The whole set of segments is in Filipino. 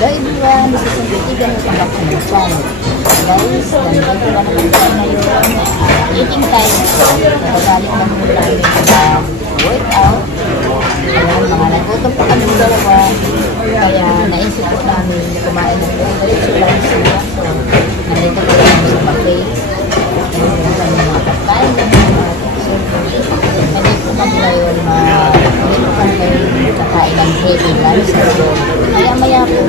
Hello everyone, this is Cynthia. Welcome back to my channel. Guys, nandito na naman tayo ngayon. Eating time. Nakagaling lang po namin workout. Ayan, mga nagutom pa kami dalawa. Kaya naisip po namin kumain ng diretso lang sila. So, nandito po namin sa cafe. Nandito kami mga pagkain. Nandito po kami ngayon kakain ng heavy lunch. So, maya-maya po,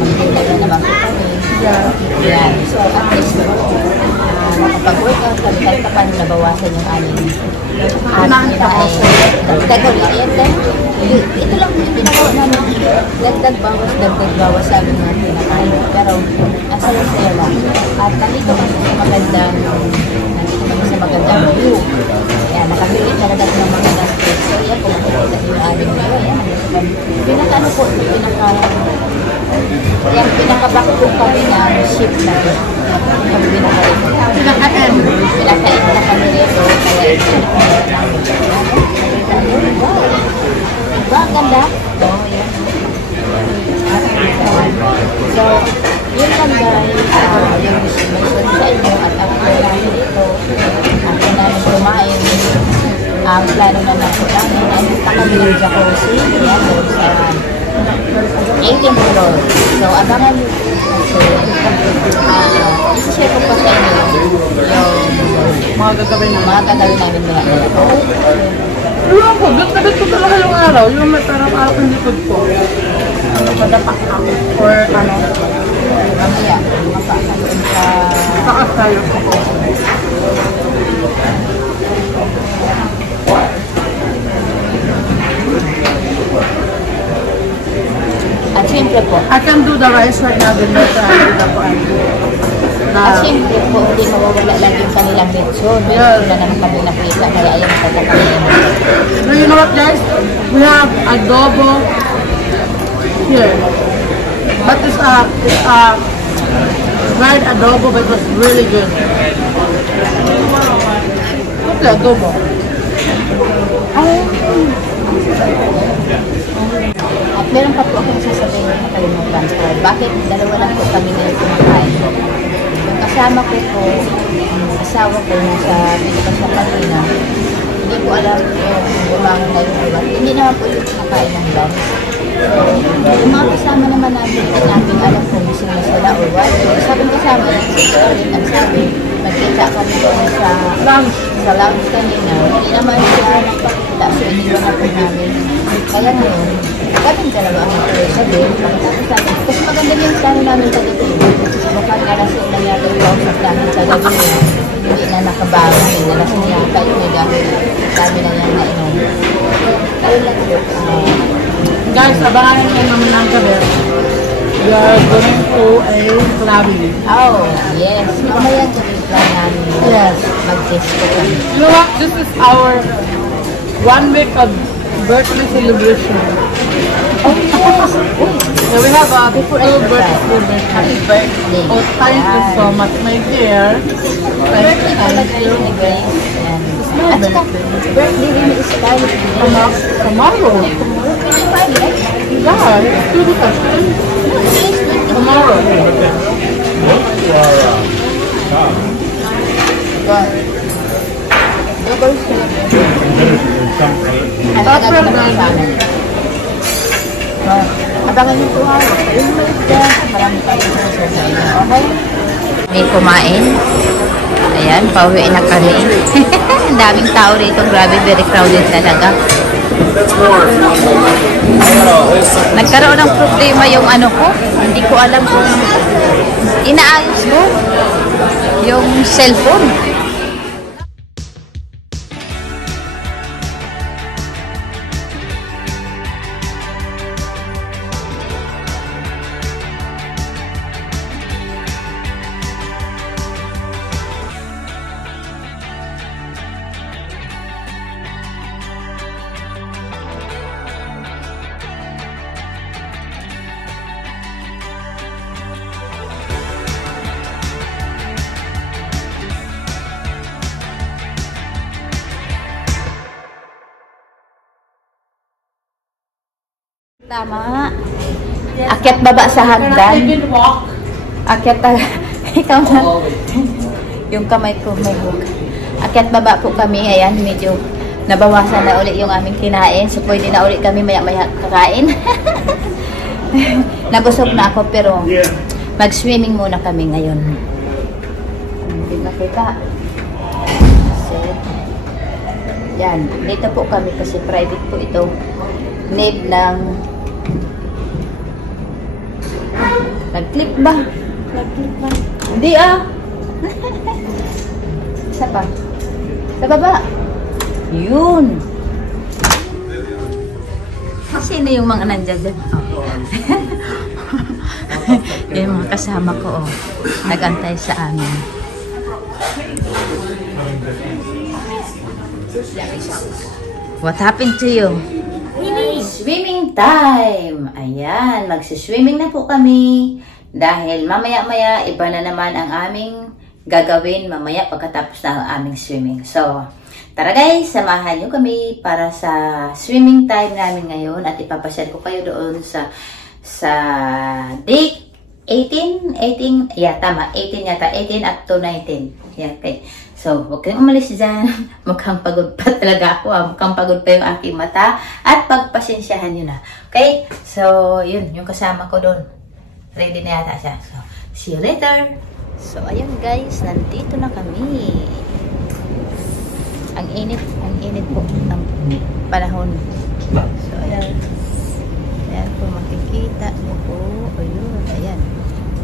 mag-dinner na naman po kami. Yan. So, at least, nakapag-workout kami kahit pa paano nabawasan yung aming dagdag ulit. Ito lang yung pinagawa namin. Dagdag bawas sa aming mga pinakain. Pero, asaya-saya lang. At nandito kami sa magandang view. Ayan, nakapili talaga ng magandang space. So, yan po, makikita yung aming view. Ayan, pinaka-ano po, pinaka-back po kami ng ship na po. Kami pinaka-end na kami rito. Kaya ito namin. Diba, ang ganda? So, yun lang guys, yung mission sa inyo at ang namin dito, ako namin kumain. Ang plano naman po namin ay punta kami ng jacuzzi, yan doon sa 18th floor. So, abangan nyo po kasi isi-share ko pa sa inyo yung mga gagawin namin mga Ewan ko, bet ko talaga yung araw. Yung may parang araw ng likod ko. Padapak ako. Or ano. Mamaya, mapakasin sa taas tayo. at siyempre po, I can do the rice right now. Then later I do the pan. at siyempre po, hindi mawawala lang yung kanilang lechon. Meron na naman kami nakita, kaya ayan, pagkakain. So you know what guys? We have adobo here. But it's fried adobo, but it was really good. What's the adobo? At meron pa po akong sasabihin na nakalimutan. So, bakit dalawa lang po kami ngayon kumakain? Yung kasama ko po, yung asawa ko nasa Pilipinas sa kanina, hindi ko alam yung bumangon na yung iwan. Hindi naman po yung kumakain ng lunch. Yung mga kasama naman namin alam kung gusto na sila or what. So, sabi ng kasama, ang sabi, magkita kami doon sa lounge kanina. Hindi naman siya nagpakita. So, iniwan na po namin. Kaya ngayon, kaming dalawa ang sabi. Kasi maganda yung plano namin sa dito. Mukhang nalasing na yata yung namin sa gabi. Hindi na nakabawa. Nalasing na yata yung dami na yan na inom. Ayun lang po. Guys, abangan namin namin ng gabi. We are going to a clubbing. Oh, yes. Mamaya kami plan namin. Yes. Mag-disco kami. You know what? This is our 1 week of birthday celebration. Oh, yes. So we have a full birthday celebration. Happy birthday. Oh, thank you so much, my dear. Thank you. At saka, birthday rin is Friday. Tomorrow. Friday? Yeah, it's 2 weeks. Tomorrow. Double celebration. Abangan niyo po ha. Yung mga marami tayong sa inyo. Okay? May kumain. Ayan, pauwi na kami. Ang daming tao rito. Grabe, very crowded talaga. Nagkaroon ng problema yung ano ko. Hindi ko alam kung inaayos ko yung cellphone. Tama. akyat baba sa Cannot hagdan. even walk. Akyat ikaw na. Yung kamay ko may hook. Akyat baba po kami. Ayan, medyo nabawasan na ulit yung aming kinain. So, pwede na ulit kami maya-maya kakain. Nabusog na ako pero mag-swimming muna kami ngayon. Hindi makita. Set. Yan. Dito po kami kasi private po ito. Need ng nag-clip ba? Nag-clip ba? Hindi Isa pa. Sa baba. Yun. Sino yung mga nandyan dyan? Oh. Yung mga kasama ko, oh. Nag-antay sa amin. What happened to you? Swimming time! Ayan, magsiswimming na po kami. Dahil mamaya-maya, iba na naman ang aming gagawin mamaya pagkatapos na ang aming swimming. So, tara guys, samahan nyo kami para sa swimming time namin ngayon at ipapasyal ko kayo doon sa day 18, yeah, tama, 18 yata, 18 up to 19. Yeah, okay. So, huwag kayong umalis dyan. Mukhang pagod pa talaga ako. Mukhang pagod pa yung aking mata. At pagpasensyahan nyo na. Okay? So, yun, yung kasama ko doon. Ready na yata siya. So, see you later. So, ayun guys, nandito na kami. Ang init po ng panahon. So, ayan. Ayan po, makikita nyo po. Ayun, ayan.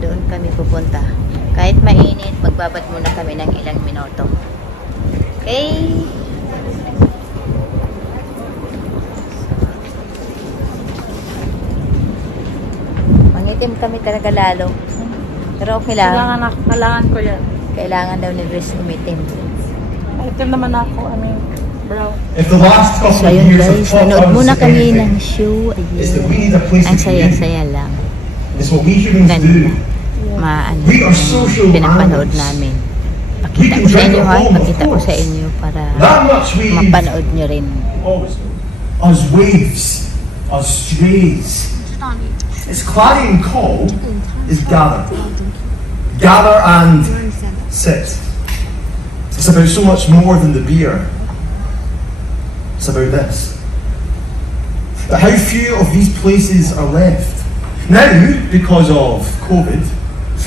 Doon kami pupunta. Kahit mainit, magbabad muna kami ng ilang minuto. Okay? Mangitim kami talaga lalo. Pero okay lang. Kailangan ko yan. Kailangan daw ni Grace umitim. Itim naman ako, brown. So ayun guys, nanood muna kami ng show. Ayun. Ang saya-saya lang. Ganda. Pinapanood namin. Pakita ko sa inyo ha. Pakita ko sa inyo para mapanood nyo rin. As waves, as strays. It's clarion call is gather. Gather and sit. It's about so much more than the beer. It's about this. But how few of these places are left? Now, because of COVID,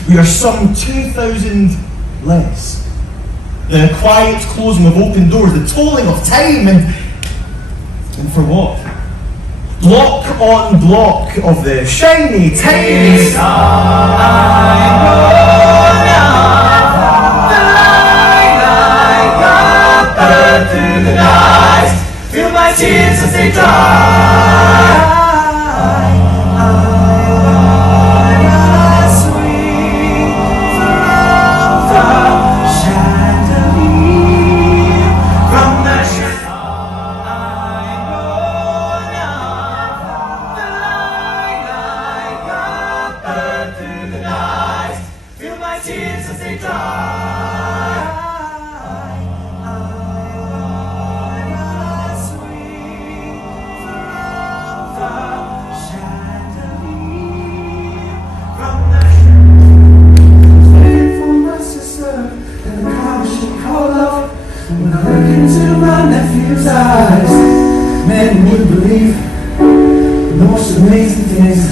we are some 2,000 less. The quiet closing of open doors, the tolling of time, and for what? Block on block of the shiny, tiny through the night. Feel my tears as they dry. Man, you wouldn't believe the most amazing things